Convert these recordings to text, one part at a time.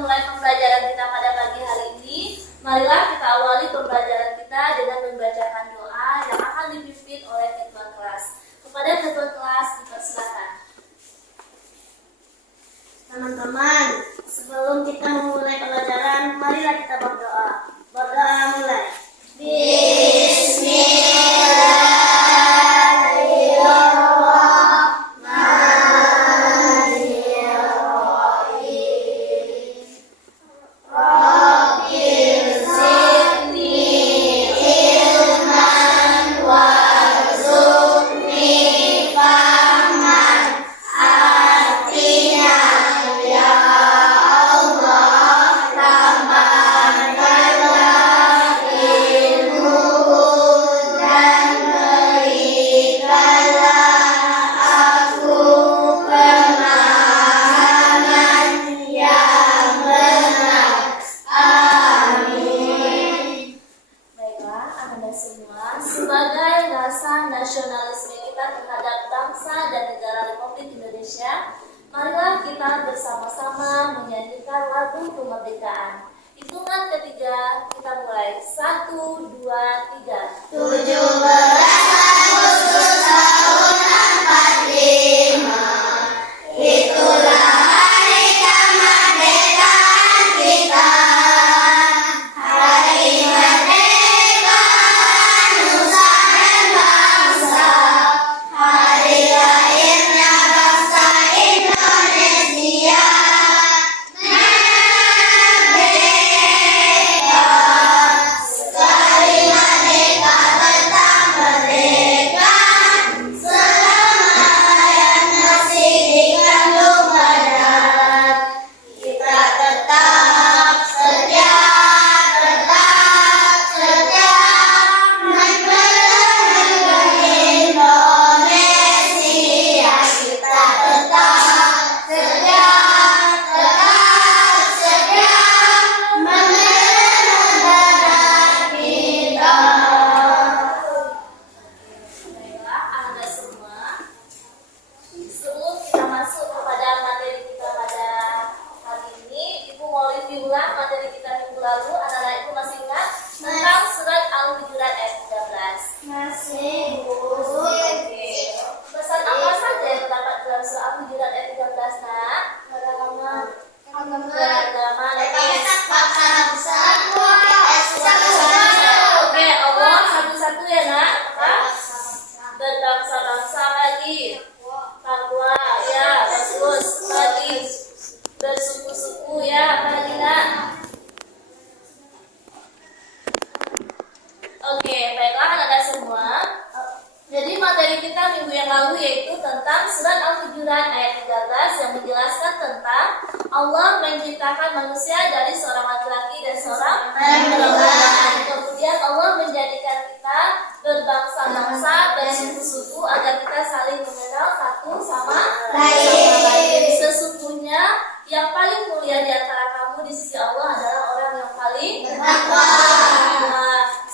mulai pembelajaran kita pada pagi hari ini. Marilah kita awali pembelajaran kita dengan membacakan doa yang akan dipimpin oleh ketua kelas. Kepada ketua kelas dipersilakan. Teman-teman, sebelum kita memulai pelajaran, marilah kita berdoa. Berdoa mulai. Sebagai rasa nasionalisme kita terhadap bangsa dan negara Republik Indonesia, marilah kita bersama-sama menyanyikan lagu kemerdekaan. Hitungan ketiga, kita mulai. 1, 2, 3. 17 Agustus tahun 45, itulah hari kemerdekaan kita. Hari merdeka nusa dan bangsa, hari lahirnya bangsa Indonesia. Merdeka, sekali merdeka tetap merdeka, selama yang masih dikandung badan. Kita tetap setia membela Indonesia. Kita tetap setia membela negara kita. Baiklah, Anda semua. Sebelum kita masuk kepada materi kita pada hari ini, Ibu mau review ulang materi kita minggu lalu. Anak-anak Ibu masih ingat tentang surat Al-Hujurat ayat 13? Masih, Bu. Oke. Pesan apa saja yang terdapat dalam surat Al-Hujurat ayat 13, Nak? Keragaman. Oke, Allah satu-satu ya, Nak. Berbangsa-bangsa lagi. Takwa, ya, bagus. Lagi. Bersuku-suku, ya, lagi, Nak. Oke, baiklah anak-anak semua. Jadi materi kita minggu yang lalu yaitu tentang surat Al-Hujurat ayat 13 yang menjelaskan tentang Allah menciptakan manusia dari seorang laki-laki dan seorang perempuan. Kemudian Allah menjadikan kita berbangsa-bangsa dan suku-suku agar kita saling mengenal satu sama lain. Sesungguhnya yang paling mulia di antara kamu di sisi Allah adalah orang yang paling bertakwa.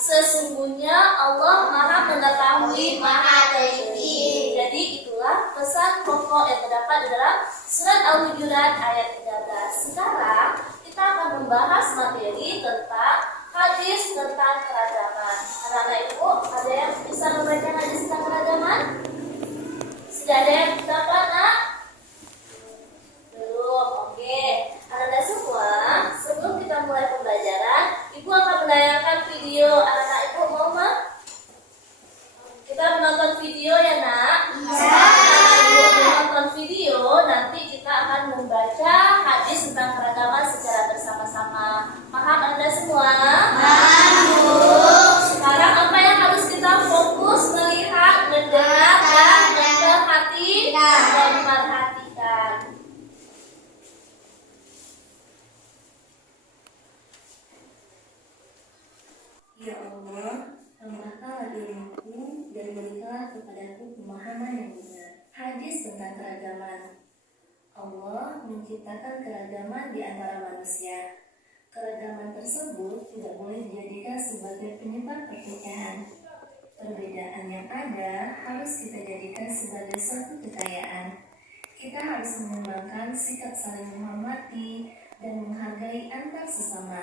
Sesungguhnya Allah Maha Mengetahui, Maha Teliti. Jadi itulah pesan pokok yang terdapat di dalam surat Al-Hujurat ayat 13. Sekarang kita akan membahas materi tentang hadis tentang keragaman. Anak-anak Ibu, ada yang bisa membaca hadis tentang keragaman? Sudah ada yang dapat, Nak? Belum, oke. Anak-anak semua, sebelum kita mulai pembelajaran, Ibu akan menayangkan video. Anak-anak Ibu mau mah? Kita menonton video ya, Nak? Setelah Ibu menonton video, nanti kita akan membaca hadis tentang keragaman secara bersama-sama. Paham Anda semua? Sekarang apa yang harus kita fokus, melihat, mendengar, dan memperhatikan? Ya Allah, tambahkanlah ilmuku dan berikanlah kepadaku pemahaman yang benar. Hadis tentang keragaman. Allah menciptakan keragaman di antara manusia. Keragaman tersebut tidak boleh dijadikan sebagai penyebab perpecahan. Perbedaan yang ada harus kita jadikan sebagai suatu kekayaan. Kita harus mengembangkan sikap saling menghormati dan menghargai menghargai antar sesama.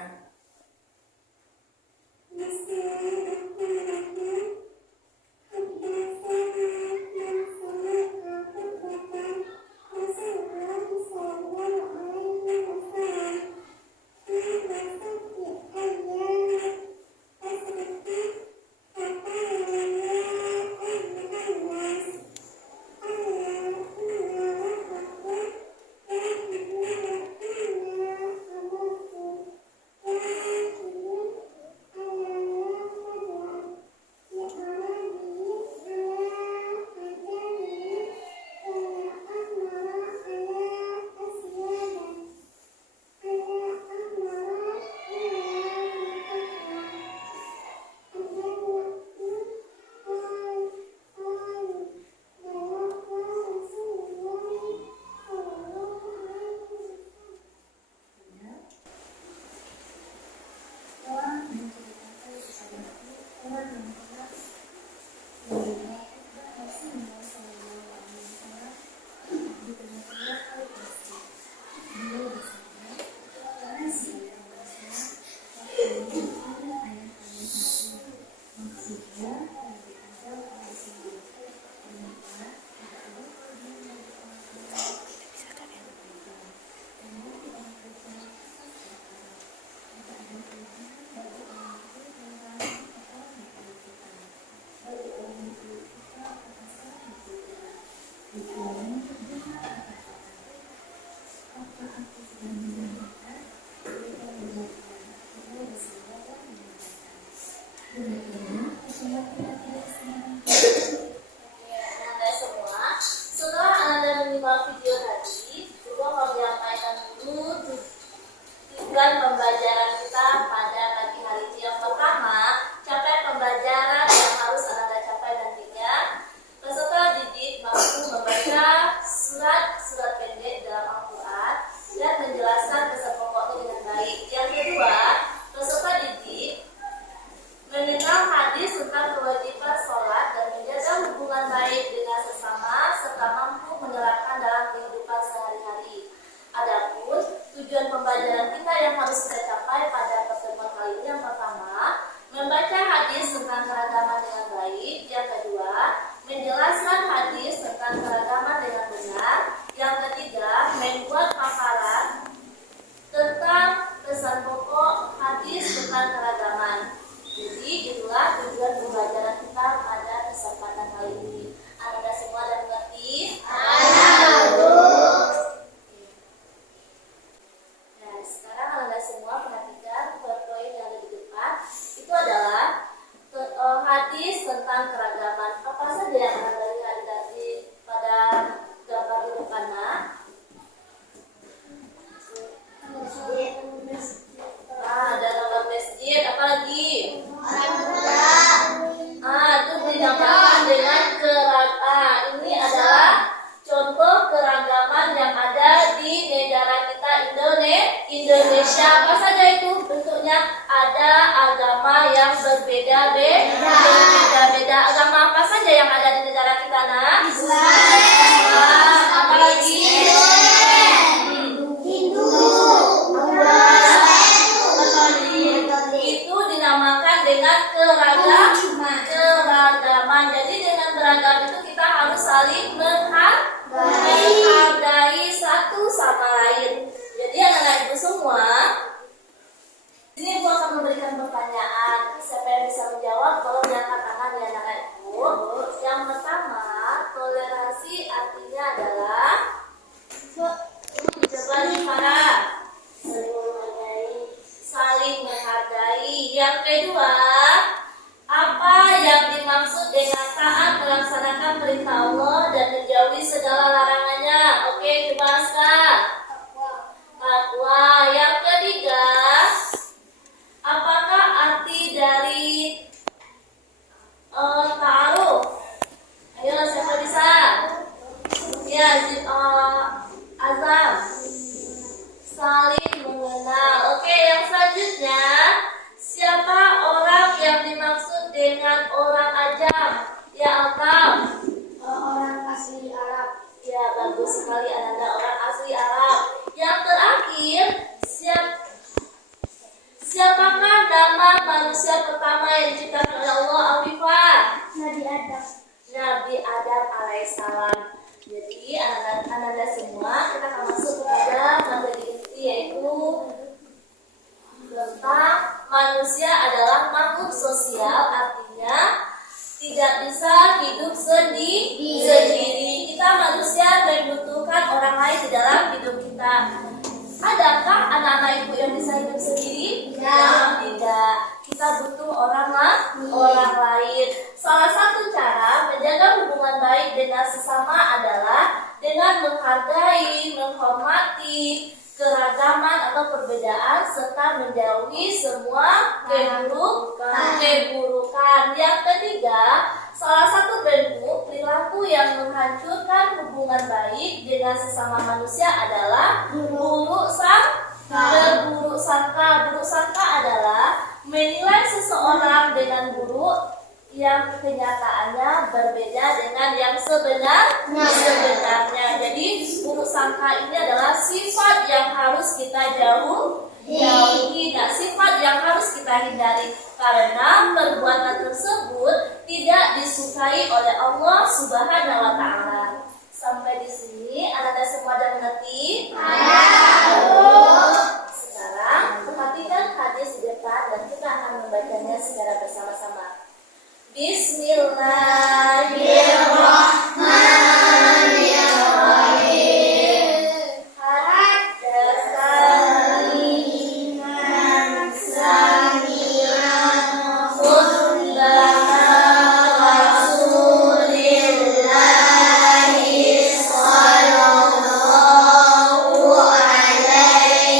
Anda semua, setelah Anda menyimak video tadi, coba kami menyampaikan dulu tujuan pembelajaran kita pada pagi hari ini. Yang pertama, capaian pembelajaran yang harus Anda capai nantinya. Peserta didik mampu membaca surat-surat pendek dalam Al-Quran dan menjelaskan pesan pokoknya dengan baik. Yang kedua, peserta didik mengenal hadis tentang kewajiban sholat dan menjaga hubungan baik dengan sesama serta mampu menerapkan dalam kehidupan sehari-hari. Adapun tujuan pembelajaran kita yang harus kita capai pada pertemuan kali ini, yang pertama, membaca hadis tentang keragaman dengan baik. Yang kedua, menjelaskan hadis tentang keragaman dengan benar. Yang ketiga, membuat paparan tentang pesan pokok hadis tentang keragaman. Jadi itulah tujuan pembelajaran kita pada kesempatan kali ini. Anda semua sudah mengerti? Nah, sekarang Anda semua perhatikan poin yang ada di depan. Itu adalah hadis tentang keragaman. Apa saja yang Anda lihat pada gambar di depan? Ada gambar masjid, apa lagi? Itu dinamakan dengan keragaman. Ini adalah contoh keragaman yang ada di negara kita Indonesia. Apa saja itu bentuknya? Ada agama yang berbeda-beda. Agama apa saja yang ada di negara kita, Nak? Islam. Apa lagi? Itu dinamakan dengan keragaman. Jadi dengan beragam itu kita harus saling menghargai satu sama lain. Jadi anak-anak ibu semua, ini ibu akan memberikan pertanyaan. Siapa yang bisa menjawab? Kalau diangkat tangan ya anak-anak ibu. Yang pertama, toleransi artinya adalah coba Farah. Saling menghargai. Yang kedua, apa yang dimaksud dengan taat melaksanakan perintah Allah dan menjauhi segala larangannya? Oke, coba Aska. Takwa. Yang ketiga, apakah arti dari ta'aruf? Ayo, siapa bisa? Ya, Azam. Saling mengenal. Oke, yang selanjutnya, siapa orang yang dimaksud dengan orang ajam? Ya, Altam. Orang asli Arab. Ya, bagus sekali, Ananda, orang asli Arab. Yang terakhir, nama manusia pertama yang diciptakan oleh Allah, Afifah? Nabi Adam. Nabi Adam alaihissalam. Jadi anak-anak semua, kita akan masuk kepada materi inti, yaitu tentang manusia adalah makhluk sosial, artinya tidak bisa hidup sendiri. Kita manusia membutuhkan orang lain di dalam hidup kita. Adakah anak-anak ibu yang bisa hidup sendiri? Tidak. Kita butuh orang lain. Salah satu cara menjaga hubungan baik dengan sesama adalah dengan menghargai, menghormati keragaman atau perbedaan serta menjauhi semua keburukan. Yang ketiga, salah satu bentuk perilaku yang menghancurkan hubungan baik dengan sesama manusia adalah buruk sangka. Buruk sangka adalah menilai seseorang dengan buruk yang kenyataannya berbeda dengan yang sebenarnya. Jadi buruk sangka ini adalah sifat yang harus kita jauhi, dan sifat yang harus kita hindari karena perbuatan tersebut tidak disukai oleh Allah Subhanahu wa taala. Sampai di sini anak-anak semua sudah mengerti? Sekarang perhatikan hadis di depan dan kita akan membacanya secara bersama-sama. Bismillahirrahmanirrahim. Haddatsani man sami'a khutbah Rasulillahi sallallahu alaihi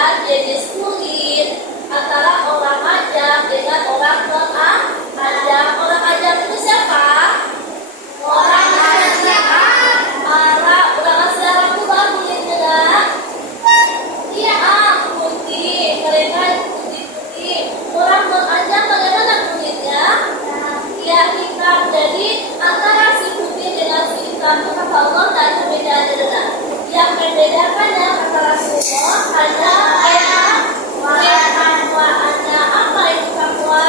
ada jenis kulit antara orang Ajam dengan orang Ajam. Orang Ajam itu siapa? Orang Ajam Arab. Orang Arab itu kulit tidak? Iya, putih. Mereka putih-putih. Orang Ajam bagaimana kulitnya? Ya, hitam. Jadi antara si putih dengan si hitam itu kata Allah tak ada bedanya. Yang membedakannya kata Rasulullah ada takwa. Ada apa itu takwa?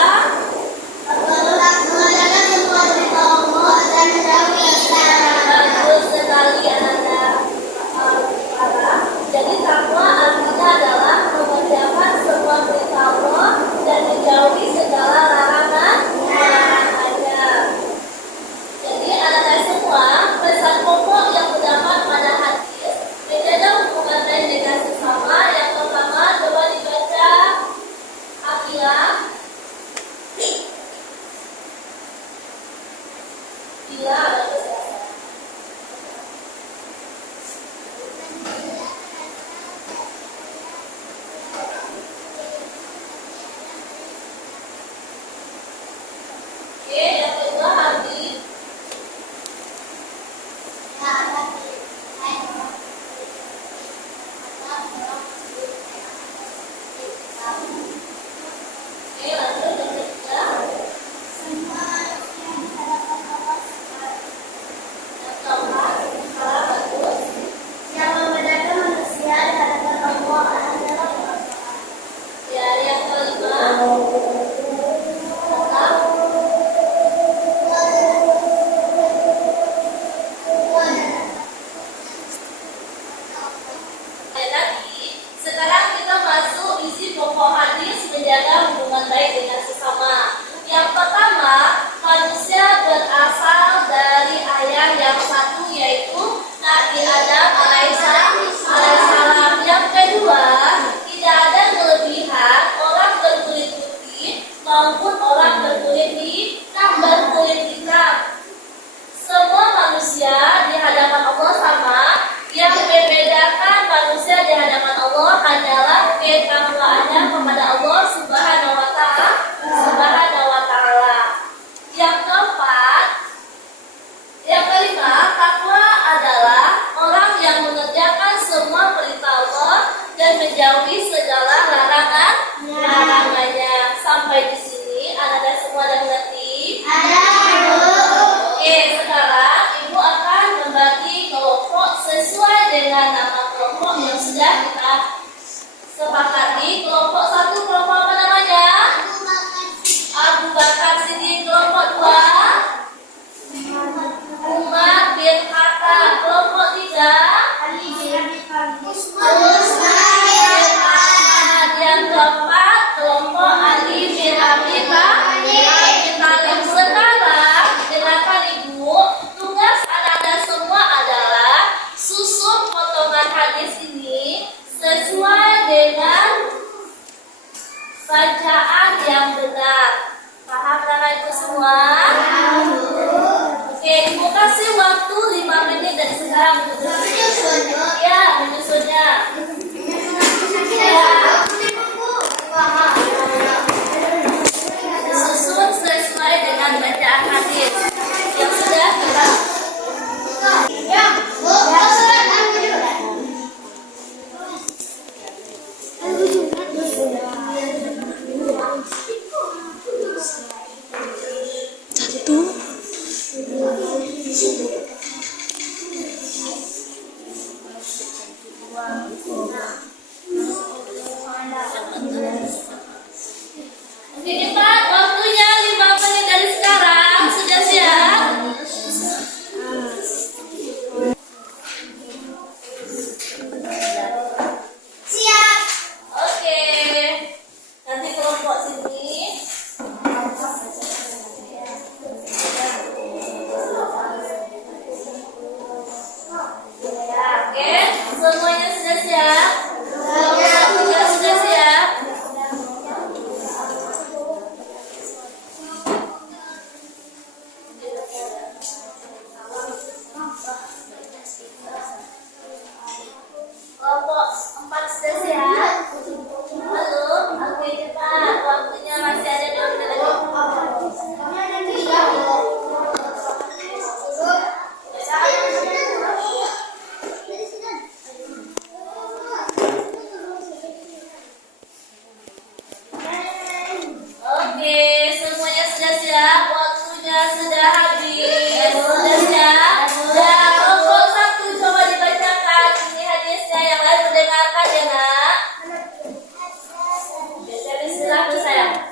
Bagus sekali ada. Jadi takwa artinya adalah mengerjakan semua perintah Allah dan menjauhi segala larangan. Jadi anak-anak semua, pesan pokok yang terdapat pada hadis menjaga hubungan baik dengan sesama. Yang pertama, coba dibaca. Akila. Bila ada kesehatan. Oke, yang kedua hadis. Oke, lanjut yang ketiga. Yang keempat, salah bagus. Yang membedakan manusia di hadapan Allah adalah Ya, yang kelima. Tetap. Lagi, sekarang kita masuk isi pokok hadis menjaga hubungan baik dengan sesama. Yang pertama, manusia berasal dari ayah yang satu yaitu Nabi Adam alaihissalam. Yang kedua, tidak ada kelebihan orang berkulit putih maupun orang berkulit hitam. Semua manusia di hadapan Allah sama. Yang membedakan manusia di hadapan Allah adalah ketakwaannya kepada Allah Subhanahu wa Ta'ala. Yang keempat, yang kelima, takwa adalah orang yang mengerjakan semua perintah Allah dan menjauhi segala larangannya. Sampai di sini, anak-anak semua ada mengerti? Oke, sekarang Ibu akan membagi kelompok sesuai dengan nama kelompok yang sudah kita sepakati. Kelompok satu, kelompok apa namanya? Abu Bakar Siddiq. Kelompok dua, Umar bin Khattab. Kelompok tiga, Usman bin Affan. Yang keempat, kelompok Ali bin Abi Thalib. Sekarang dengarkan Ibu, tugas anak-anak semua adalah susun potongan hadis ini sesuai dengan bacaan yang benar. Paham anak Ibu semua? Oke, Ibu kasih waktu 5 menit dari sekarang untuk ya, menyusunnya. Ya. Susun sesuai dengan bacaan hadis yang sudah kita. Oke, cepat, waktunya 5 menit dari sekarang. Sudah siap? siap. Oke. Nanti kelompok sini. Ya, oke. Semuanya sudah siap? Kelompok sudah siap? Kelompok 4 sudah siap? ya nak. Baca bismillah tuh sayang.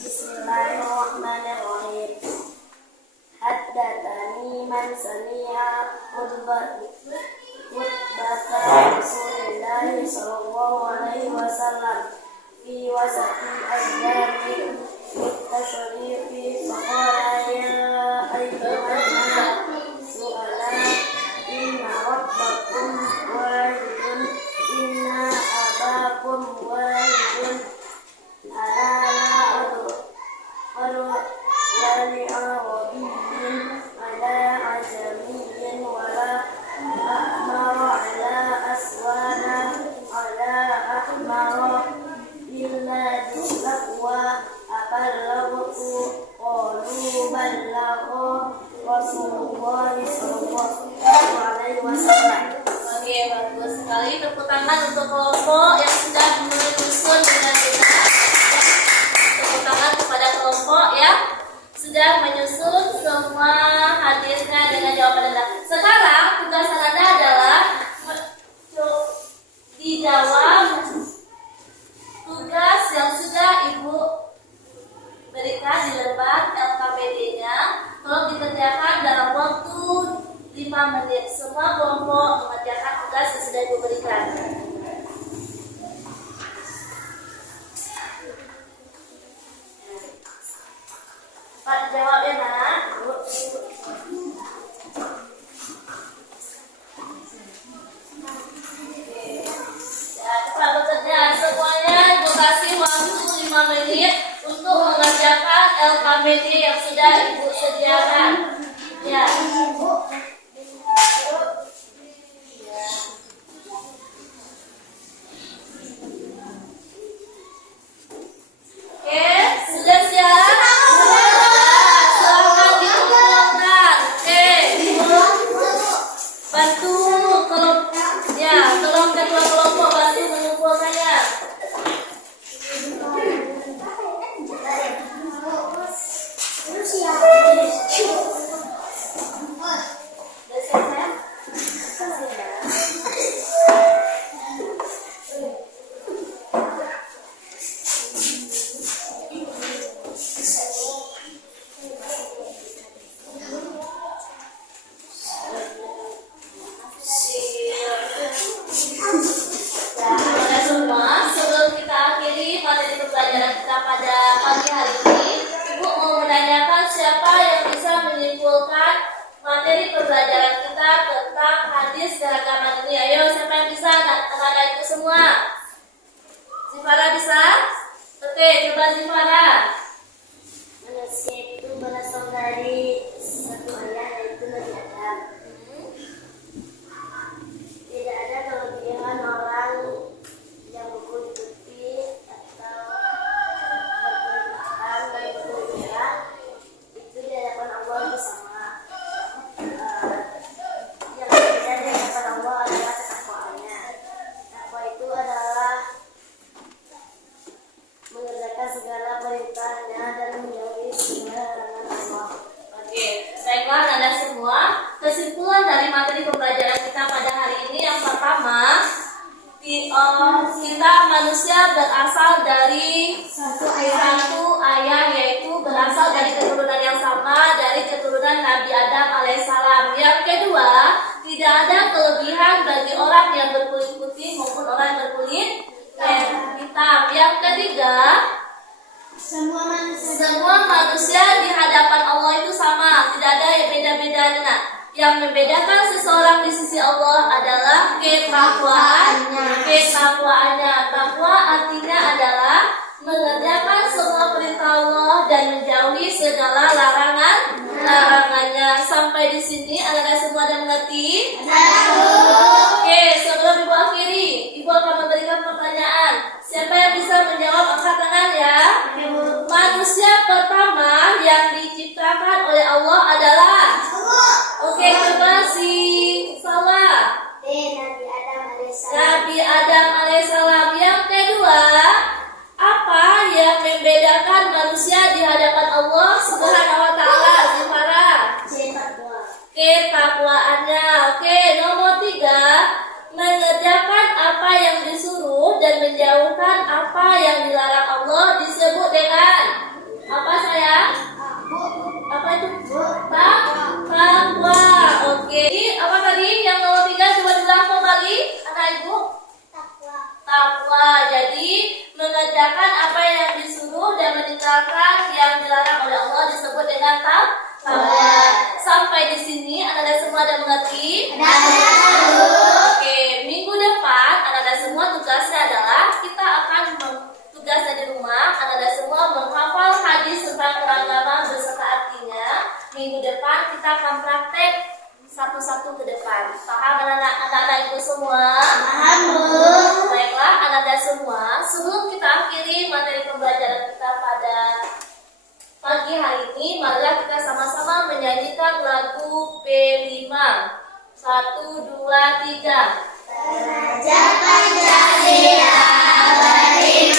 Bismillahirrahmanirrahim. Haddatsani man sami'a khutbata Rasulillah sallallahu alaihi wasallam fi wasati ayyami tashriqi faqala ya ayyuhan su'ala inna rabbakum wahidun inna abakum wahidun Wali Arabiyyin ala ajamiyyin wala ahmara ala aswada ala ahmara illa bisakwa abalagtu qalu balagha Rasulullah sallallahu alaihi wasallam. Oke, bagus sekali. Tepuk tangan untuk kelompok yang sudah menyusun dengan benar. Tepuk tangan kepada kelompok yang sudah menyusun semua hadisnya dengan jawaban Anda. Sekarang tugas Anda adalah dijawab tugas yang sudah Ibu berikan di lembar LKPD-nya. Tolong dikerjakan dalam waktu 5 menit. Semua kelompok mengerjakan tugas yang sudah Ibu berikan. Pak, jawab ya nak. Ya, cepat bekerja. Semuanya Ibu kasih waktu 5 menit untuk mengerjakan LKPD yang sudah Ibu sediakan. Ya. Oke, sudah siap? Selamat dikumpulkan. Oke. Bantu kelompok, ya, tolong kedua kelompok bantu mengumpulkannya. Sudah siap, sayang? Kepada semua, sebelum kita akhiri materi pembelajaran kita pada pagi hari ini, Ibu mau menanyakan siapa yang bisa menyimpulkan materi pembelajaran kita tentang hadis keragaman ini. Ayo, siapa yang bisa? Anak-anak itu semua. Zifara bisa? Oke, coba Zifara. Manusia itu berasal dari satu ayah yaitu Nabi Adam. Tidak ada kelebihan orang yang berkulit putih atau berkulit hitam dan kita manusia berasal dari Satu satu ayah, yaitu berasal dari keturunan yang sama, dari keturunan Nabi Adam alaihissalam. Yang kedua, tidak ada kelebihan bagi orang yang berkulit putih maupun orang yang berkulit hitam. Yang ketiga, semua manusia di hadapan Allah itu sama, tidak ada yang beda-bedanya. Yang membedakan seseorang di sisi Allah adalah ketakwaannya. Takwa artinya adalah mengerjakan semua perintah Allah dan menjauhi segala larangannya. Sampai di sini anak-anak semua ada mengerti? Oke, sebelum Ibu akhiri, Ibu akan memberikan pertanyaan. Siapa yang bisa menjawab, angkat tangan ya. Manusia pertama yang diciptakan oleh Allah adalah? Oke, coba si salah. Nabi Adam alaihissalam. Yang kedua, apa yang membedakan manusia di hadapan Allah Subhanahu wa taala? Zifara. Ketakwaannya. Oke, nomor 3, mengerjakan apa yang disuruh dan menjauhkan apa yang dilarang Allah disebut dengan apa sayang? Apa itu? Takwa. Oke. Apa tadi yang nomor 3? Coba diulang kembali, anak ibu. Takwa. Jadi mengerjakan apa yang disuruh dan meninggalkan yang dilarang oleh Allah disebut dengan takwa. Sampai di sini anak-anak semua ada mengerti? Oke, minggu depan anak-anak semua tugasnya adalah kita akan tugasnya di rumah, anak-anak semua menghafal hadis tentang keragaman beserta artinya. Minggu depan kita akan praktek satu-satu ke depan. Paham anak-anak ibu semua? Paham, Bu. Baiklah anak-anak semua, sebelum kita akhiri materi pembelajaran kita pada pagi hari ini, marilah kita sama-sama menyanyikan lagu P5. 1, 2, 3. Raja Pancasila berdiri